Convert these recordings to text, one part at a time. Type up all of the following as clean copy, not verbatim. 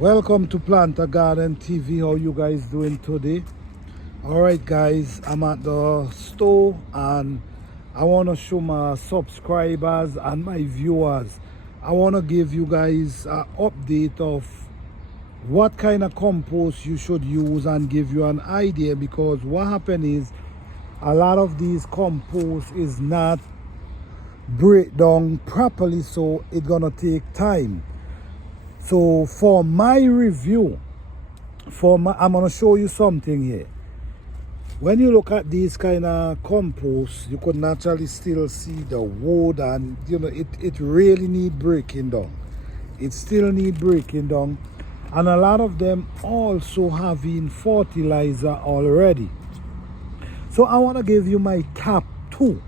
Welcome to Plant a Garden TV. How you guys doing today? Alright guys, I'm at the store and I want to show my subscribers and my viewers. I want to give you guys an update of what kind of compost you should use and give you an idea, because what happened is a lot of these compost is not break down properly, so it's gonna take time. So for my review, I'm gonna show you something here. When you look at these kind of compost, you could naturally still see the wood, and it really need breaking down. It still need breaking down, and a lot of them also having fertilizer already. So I want to give you my top two.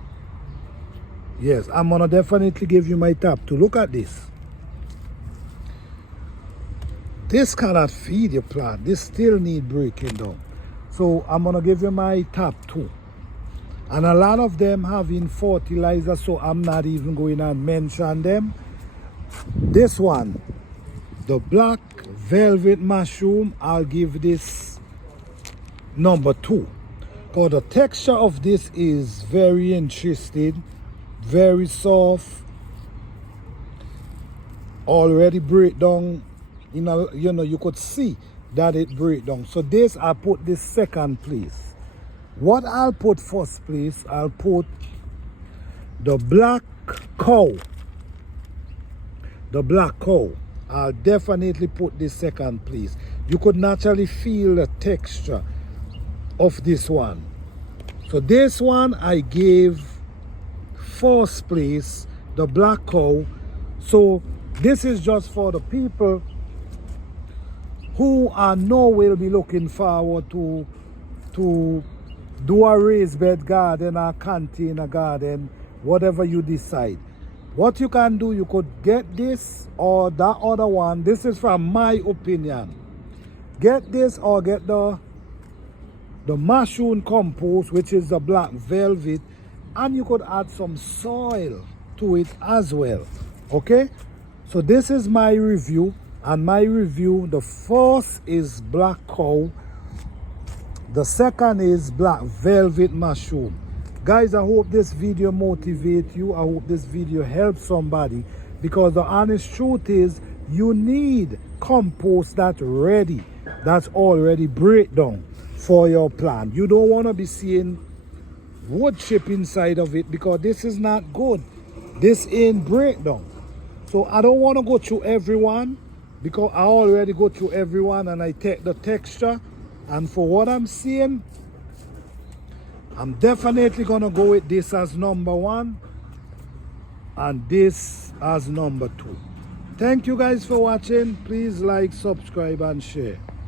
Yes, I'm gonna definitely give you my top two. Look at this. This cannot feed your plant. This still need breaking down. So I'm gonna give you my top two. And a lot of them having fertilizer, so I'm not even going to mention them. This one, the black velvet mushroom, I'll give this number two. Because the texture of this is very interesting, very soft, already break down. You could see that it break down. So this, I put this second place. What I'll put first place, I'll put the black cow. The black cow, I'll definitely put this second place. You could naturally feel the texture of this one. So this one I gave first place, the black cow. So this is just for the people who I know will be looking forward to do a raised bed garden or container garden, whatever you decide. What you can do, you could get this or that other one. This is from my opinion. Get this or get the mushroom compost, which is the black velvet, and you could add some soil to it as well. Okay, so this is my review. And my review, the first is black cow, the second is black velvet mushroom. Guys, I hope this video motivates you. I hope this video helps somebody, because the honest truth is you need compost that's ready, that's already breakdown for your plant. You don't want to be seeing wood chip inside of it, because this is not good. This ain't breakdown. So I don't want to go through everyone, because I already go through everyone and I take the texture, and for what I'm seeing, I'm definitely gonna go with this as number one and this as number two. Thank you guys for watching. Please like, subscribe and share.